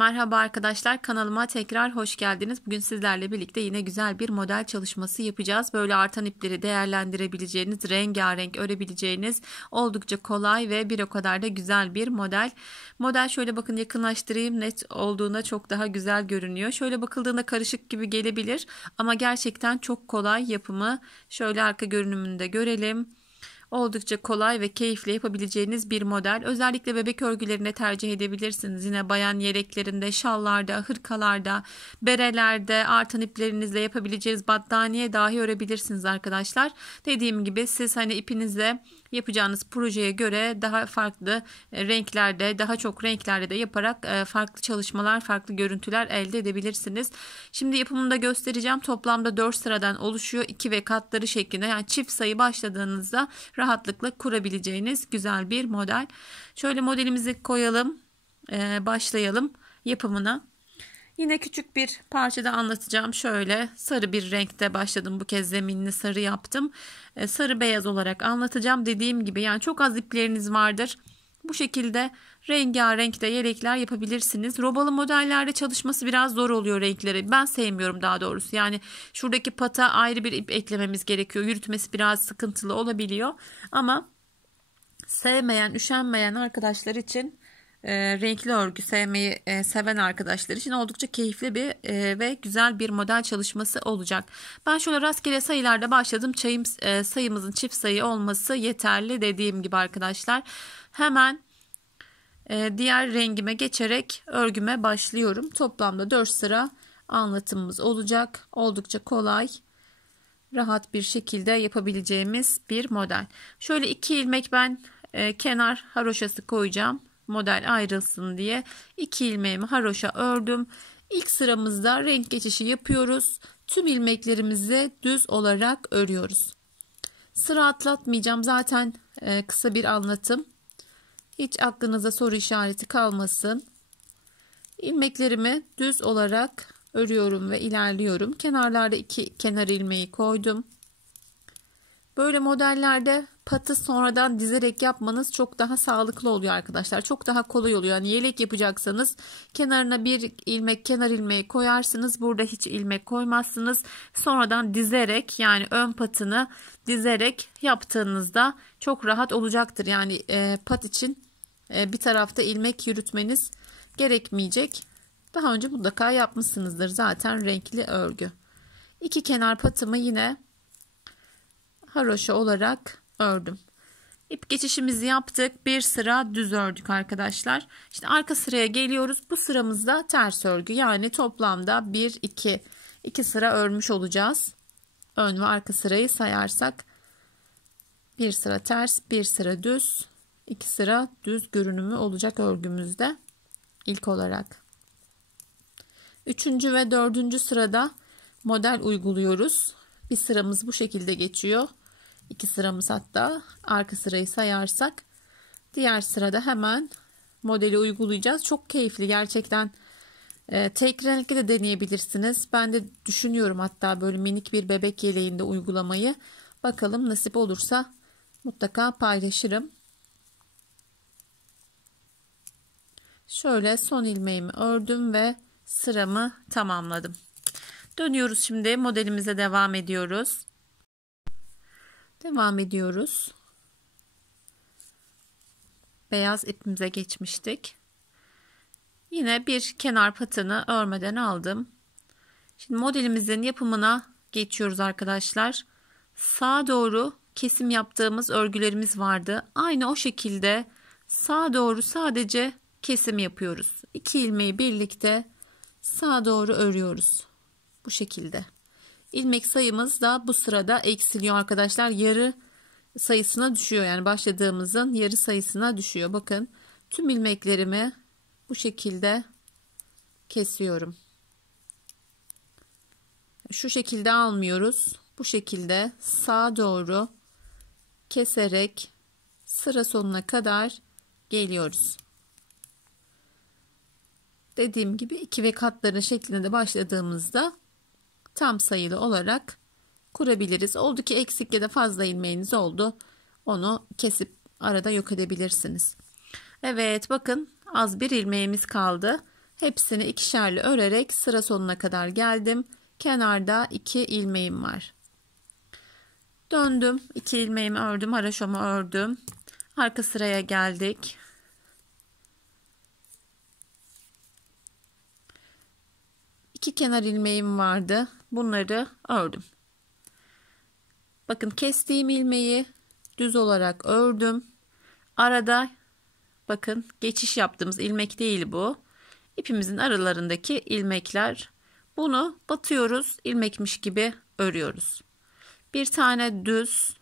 Merhaba arkadaşlar, kanalıma tekrar hoş geldiniz. Bugün sizlerle birlikte yine güzel bir model çalışması yapacağız. Böyle artan ipleri değerlendirebileceğiniz, rengarenk örebileceğiniz oldukça kolay ve bir o kadar da güzel bir model. Model şöyle bakın, yakınlaştırayım, net olduğunda çok daha güzel görünüyor. Şöyle bakıldığında karışık gibi gelebilir ama gerçekten çok kolay yapımı. Şöyle arka görünümünde görelim. Oldukça kolay ve keyifli yapabileceğiniz bir model. Özellikle bebek örgülerine tercih edebilirsiniz. Yine bayan yeleklerinde, şallarda, hırkalarda, berelerde, artan iplerinizle yapabileceğiniz battaniye dahi örebilirsiniz arkadaşlar. Dediğim gibi siz hani ipinizle yapacağınız projeye göre daha farklı renklerde, daha çok renklerde de yaparak farklı çalışmalar, farklı görüntüler elde edebilirsiniz. Şimdi yapımını da göstereceğim. Toplamda 4 sıradan oluşuyor. 2 ve katları şeklinde, yani çift sayı başladığınızda rahatlıkla kurabileceğiniz güzel bir model. Şöyle modelimizi koyalım, başlayalım yapımına. Yine küçük bir parçada anlatacağım. Şöyle sarı bir renkte başladım. Bu kez zeminini sarı yaptım. Sarı beyaz olarak anlatacağım. Dediğim gibi yani çok az ipleriniz vardır. Bu şekilde rengarenk de yelekler yapabilirsiniz. Robalı modellerde çalışması biraz zor oluyor renkleri. Ben sevmiyorum daha doğrusu. Yani şuradaki pata ayrı bir ip eklememiz gerekiyor. Yürütmesi biraz sıkıntılı olabiliyor. Ama sevmeyen, üşenmeyen arkadaşlar için renkli örgü sevmeyi seven arkadaşlar için oldukça keyifli bir ve güzel bir model çalışması olacak. Ben şöyle rastgele sayılarda başladım. Sayımızın çift sayı olması yeterli dediğim gibi arkadaşlar. Hemen diğer rengime geçerek örgüme başlıyorum. Toplamda 4 sıra anlatımımız olacak. Oldukça kolay, rahat bir şekilde yapabileceğimiz bir model. Şöyle 2 ilmek ben kenar haroşası koyacağım. Model ayrılsın diye 2 ilmeğimi haroşa ördüm. İlk sıramızda renk geçişi yapıyoruz. Tüm ilmeklerimizi düz olarak örüyoruz. Sıra atlatmayacağım. Zaten kısa bir anlatım. Hiç aklınıza soru işareti kalmasın. İlmeklerimi düz olarak örüyorum ve ilerliyorum. Kenarlarda 2 kenar ilmeği koydum. Böyle modellerde patı sonradan dizerek yapmanız çok daha sağlıklı oluyor arkadaşlar. Çok daha kolay oluyor. Yani yelek yapacaksanız kenarına bir ilmek, kenar ilmeği koyarsınız. Burada hiç ilmek koymazsınız. Sonradan dizerek, yani ön patını dizerek yaptığınızda çok rahat olacaktır. Yani pat için bir tarafta ilmek yürütmeniz gerekmeyecek. Daha önce mutlaka yapmışsınızdır zaten renkli örgü. 2 kenar patımı yine haroşa olarak ördüm. İp geçişimizi yaptık. Bir sıra düz ördük arkadaşlar. Şimdi arka sıraya geliyoruz. Bu sıramızda ters örgü. Yani toplamda 1 2 sıra örmüş olacağız. Ön ve arka sırayı sayarsak bir sıra ters, bir sıra düz, 2 sıra düz görünümü olacak örgümüzde ilk olarak. 3. ve 4. sırada model uyguluyoruz. Bir sıramız bu şekilde geçiyor. 2 sıramız, hatta arka sırayı sayarsak diğer sırada hemen modeli uygulayacağız. Çok keyifli gerçekten. Tek renkli de deneyebilirsiniz. Ben de düşünüyorum hatta böyle minik bir bebek yeleğinde uygulamayı. Bakalım, nasip olursa mutlaka paylaşırım. Şöyle son ilmeğimi ördüm ve sıramı tamamladım. Dönüyoruz, şimdi modelimize devam ediyoruz. Devam ediyoruz. Beyaz ipimize geçmiştik. Yine bir kenar patını örmeden aldım. Şimdi modelimizin yapımına geçiyoruz arkadaşlar. Sağa doğru kesim yaptığımız örgülerimiz vardı. Aynı o şekilde sağa doğru sadece kesim yapıyoruz. 2 ilmeği birlikte sağa doğru örüyoruz. Bu şekilde. İlmek sayımız da bu sırada eksiliyor arkadaşlar. Yarı sayısına düşüyor. Yani başladığımızın yarı sayısına düşüyor. Bakın, tüm ilmeklerimi bu şekilde kesiyorum. Şu şekilde almıyoruz. Bu şekilde sağa doğru keserek sıra sonuna kadar geliyoruz. Dediğim gibi 2 ve katların şeklinde de başladığımızda tam sayılı olarak kurabiliriz. Oldu ki eksik ya da fazla ilmeğiniz oldu, onu kesip arada yok edebilirsiniz. Evet, bakın az bir ilmeğimiz kaldı. Hepsini ikişerli örerek sıra sonuna kadar geldim. Kenarda 2 ilmeğim var. Döndüm. 2 ilmeğimi ördüm. Haraşomu ördüm. Arka sıraya geldik. İki kenar ilmeğim vardı. Bunları ördüm. Bakın kestiğim ilmeği düz olarak ördüm. Arada bakın geçiş yaptığımız ilmek değil bu. İpimizin aralarındaki ilmekler. Bunu batıyoruz. İlmekmiş gibi örüyoruz. Bir tane düz.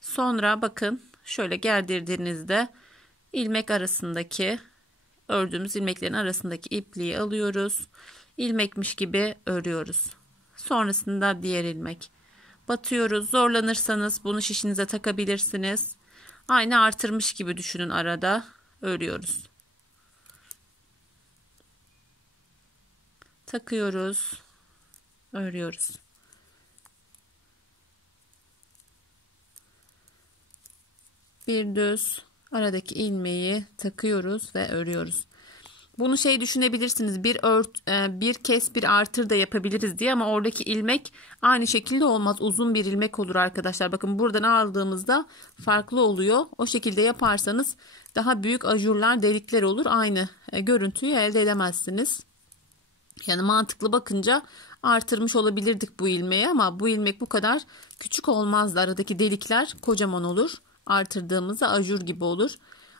Sonra bakın şöyle gerdirdiğinizde ilmek arasındaki ördüğümüz ilmeklerin arasındaki ipliği alıyoruz. İlmekmiş gibi örüyoruz. Sonrasında diğer ilmek batıyoruz. Zorlanırsanız bunu şişinize takabilirsiniz. Aynı artırmış gibi düşünün, arada örüyoruz. Takıyoruz. Örüyoruz. Bir düz aradaki ilmeği takıyoruz ve örüyoruz. Bunu düşünebilirsiniz, bir kes bir artır da yapabiliriz diye, ama oradaki ilmek aynı şekilde olmaz. Uzun bir ilmek olur arkadaşlar. Bakın buradan aldığımızda farklı oluyor. O şekilde yaparsanız daha büyük ajurlar, delikler olur. Aynı görüntüyü elde edemezsiniz. Yani mantıklı bakınca artırmış olabilirdik bu ilmeği, ama bu ilmek bu kadar küçük olmazdı. Aradaki delikler kocaman olur. Artırdığımızda ajur gibi olur.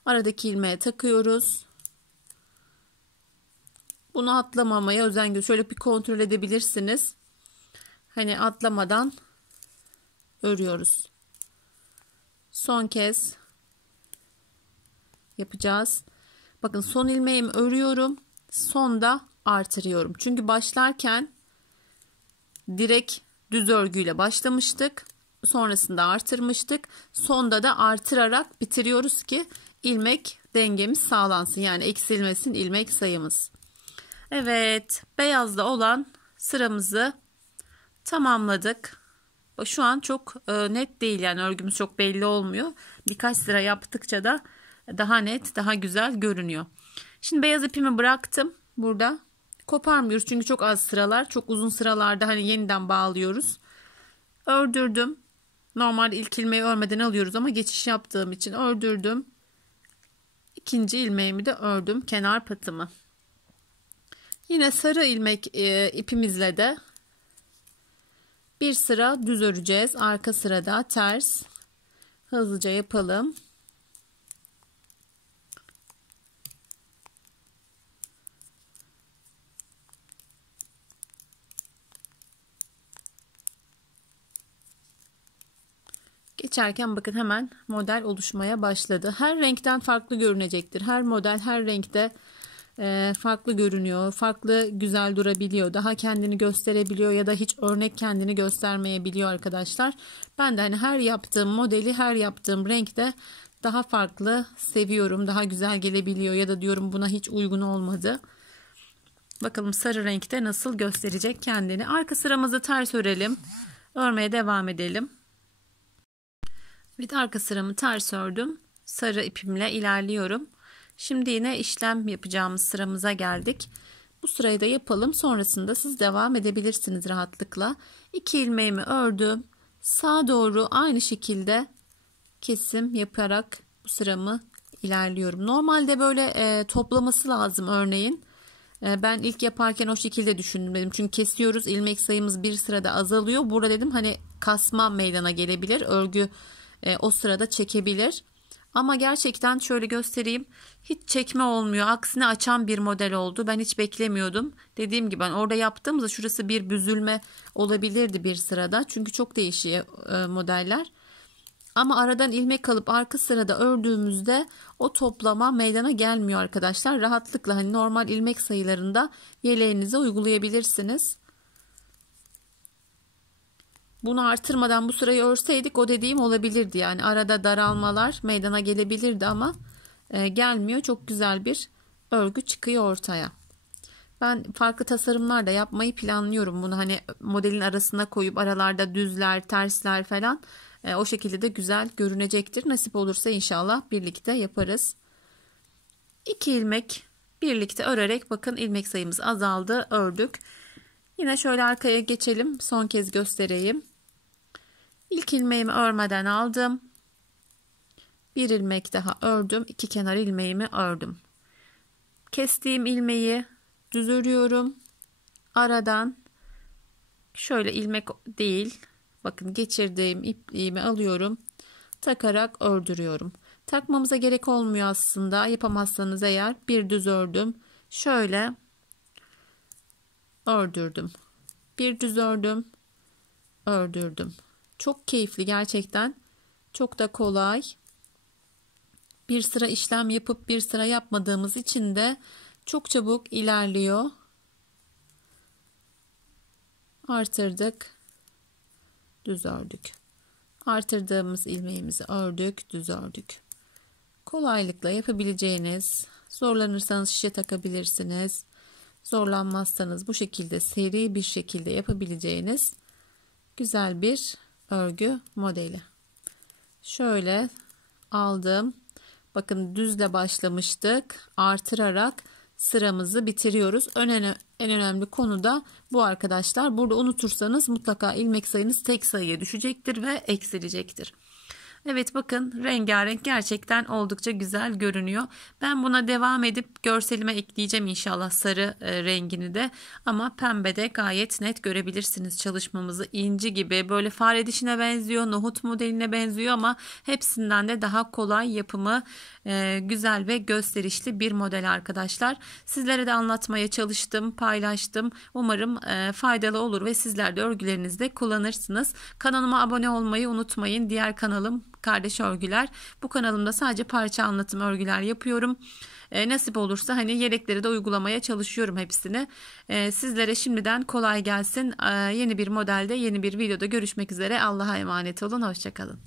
Aradaki ilmeğe takıyoruz. Bunu atlamamaya özen gösteriyoruz. Şöyle bir kontrol edebilirsiniz. Hani atlamadan örüyoruz. Son kez yapacağız. Bakın son ilmeğimi örüyorum. Sonda artırıyorum. Çünkü başlarken direkt düz örgüyle başlamıştık. Sonrasında artırmıştık. Sonda da artırarak bitiriyoruz ki ilmek dengemiz sağlansın. Yani eksilmesin ilmek sayımız. Evet, beyazda olan sıramızı tamamladık. Şu an çok net değil, yani örgümüz çok belli olmuyor. Birkaç sıra yaptıkça da daha net, daha güzel görünüyor. Şimdi beyaz ipimi bıraktım burada. Koparmıyoruz çünkü çok az sıralar. Çok uzun sıralarda hani yeniden bağlıyoruz. Ördürdüm. Normalde ilk ilmeği örmeden alıyoruz ama geçiş yaptığım için ördürdüm. İkinci ilmeğimi de ördüm, kenar patımı. Yine sarı ilmek ipimizle de bir sıra düz öreceğiz. Arka sırada ters. Hızlıca yapalım. Geçerken bakın hemen model oluşmaya başladı. Her renkten farklı görünecektir. Her model her renkte farklı görünüyor. Farklı güzel durabiliyor. Daha kendini gösterebiliyor ya da hiç örnek kendini göstermeyebiliyor arkadaşlar. Ben de hani her yaptığım modeli her yaptığım renkte daha farklı seviyorum. Daha güzel gelebiliyor ya da diyorum buna hiç uygun olmadı. Bakalım sarı renkte nasıl gösterecek kendini. Arka sıramızı ters örelim. Örmeye devam edelim. Evet, arka sıramı ters ördüm. Sarı ipimle ilerliyorum. Şimdi yine işlem yapacağımız sıramıza geldik. Bu sırayı da yapalım. Sonrasında siz devam edebilirsiniz rahatlıkla. 2 ilmeğimi ördüm. Sağa doğru aynı şekilde kesim yaparak bu sıramı ilerliyorum. Normalde böyle toplaması lazım örneğin. Ben ilk yaparken o şekilde düşündüm dedim. Çünkü kesiyoruz, ilmek sayımız bir sırada azalıyor. Burada dedim hani kasma meydana gelebilir. Örgü o sırada çekebilir. Ama gerçekten şöyle göstereyim. Hiç çekme olmuyor. Aksine açan bir model oldu. Ben hiç beklemiyordum. Dediğim gibi ben orada yaptığımızda şurası bir büzülme olabilirdi bir sırada. Çünkü çok değişiyor modeller. Ama aradan ilmek alıp arka sırada ördüğümüzde o toplama meydana gelmiyor arkadaşlar. Rahatlıkla hani normal ilmek sayılarında yeleğinize uygulayabilirsiniz. Bunu artırmadan bu sırayı örseydik o dediğim olabilirdi. Yani arada daralmalar meydana gelebilirdi ama gelmiyor. Çok güzel bir örgü çıkıyor ortaya. Ben farklı tasarımlar da yapmayı planlıyorum. Bunu hani modelin arasına koyup aralarda düzler, tersler falan o şekilde de güzel görünecektir. Nasip olursa inşallah birlikte yaparız. 2 ilmek birlikte örerek bakın ilmek sayımız azaldı, ördük. Yine şöyle arkaya geçelim, son kez göstereyim. İlk ilmeğimi örmeden aldım. Bir ilmek daha ördüm, iki kenar ilmeğimi ördüm. Kestiğim ilmeği düz örüyorum. Aradan şöyle ilmek değil, bakın geçirdiğim ipliğimi alıyorum, takarak ördürüyorum. Takmamıza gerek olmuyor aslında, yapamazsanız eğer. Bir düz ördüm, şöyle ördürdüm, bir düz ördüm, ördürdüm. Çok keyifli, gerçekten çok da kolay. Bir sıra işlem yapıp bir sıra yapmadığımız için de çok çabuk ilerliyor. Artırdık, düz ördük. Artırdığımız ilmeğimizi ördük, düz ördük. Kolaylıkla yapabileceğiniz, zorlanırsanız şişe takabilirsiniz. Zorlanmazsanız bu şekilde seri bir şekilde yapabileceğiniz güzel bir örgü modeli. Şöyle aldım. Bakın düzle başlamıştık. Artırarak sıramızı bitiriyoruz. En önemli konu da bu arkadaşlar. Burada unutursanız mutlaka ilmek sayınız tek sayıya düşecektir ve eksilecektir. Evet, bakın rengarenk, gerçekten oldukça güzel görünüyor. Ben buna devam edip görselime ekleyeceğim inşallah sarı rengini de, ama pembede gayet net görebilirsiniz çalışmamızı. İnci gibi, böyle fare dişine benziyor, nohut modeline benziyor ama hepsinden de daha kolay yapımı, güzel ve gösterişli bir model arkadaşlar. Sizlere de anlatmaya çalıştım, paylaştım. Umarım faydalı olur ve sizler de örgülerinizde kullanırsınız. Kanalıma abone olmayı unutmayın. Diğer kanalım Kardeş Örgüler. Bu kanalımda sadece parça anlatım örgüler yapıyorum. Nasip olursa hani yelekleri de uygulamaya çalışıyorum hepsini. Sizlere şimdiden kolay gelsin. Yeni bir modelde, yeni bir videoda görüşmek üzere. Allah'a emanet olun. Hoşça kalın.